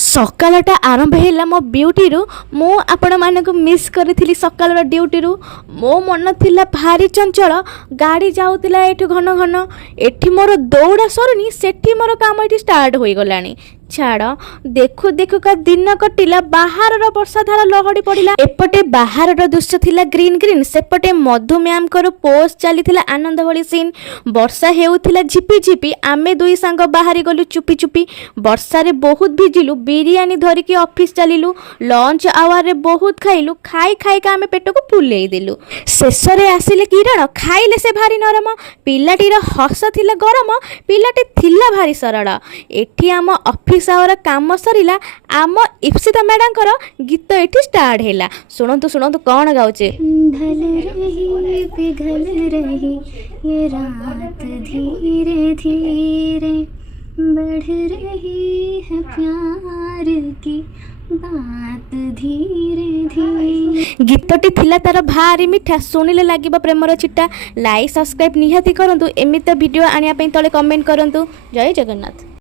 सकाळटा आरंभ है मो ब्यूटी रु मु आपण मानक मिस करी सकाळ ड्यूटी रु मो मन थिला भारी चंचल गाड़ी जाऊला एठु घन घन एठी मोर दौड़ा सरुनी सेठी मोर काम एठी स्टार्ट होई गलानी छाड़ देखु देखु का दिन कटिला बाहर वर्षा धारा लहड़ी पड़िला एपटे बाहर दृश्य थिला ग्रीन ग्रीन सेपटे मधु मैम पोस्ट चली आनंद भली सीन वर्षा हेउथिला झिपी झिपी आमे दुई सांग बाहरी गलु चुपी चुपी वर्षा रे बहुत भिजिलु बिरियानी धरिकी ऑफिस चलिलु लंच आवर रे बहुत खाइलु खाई खाई का आमे पेट को फुलेई देलु शेष रे आसिले किरण खाइले से भारी नरम पिलाटीर हस थिला गरम पिलाटी थिला भारी सरल एठी आम ऑफिस आवर काम सरिला आम इप्सिता मैडम गीत एठी स्टार्ट हैला सुनंतु सुनंतु कौन गाउचे ढल रही पिघल रही ये रात धीरे धीरे बढ़ रही है प्यार की बात धीरे धीरे गीतटी थिला तार भारी मिठा सुनिले लागिबा प्रेमर चिट्टा लाइक सब्सक्राइब निहाती करंतु एमित वीडियो आनिया पई तळे कमेंट करंतु जय जगन्नाथ।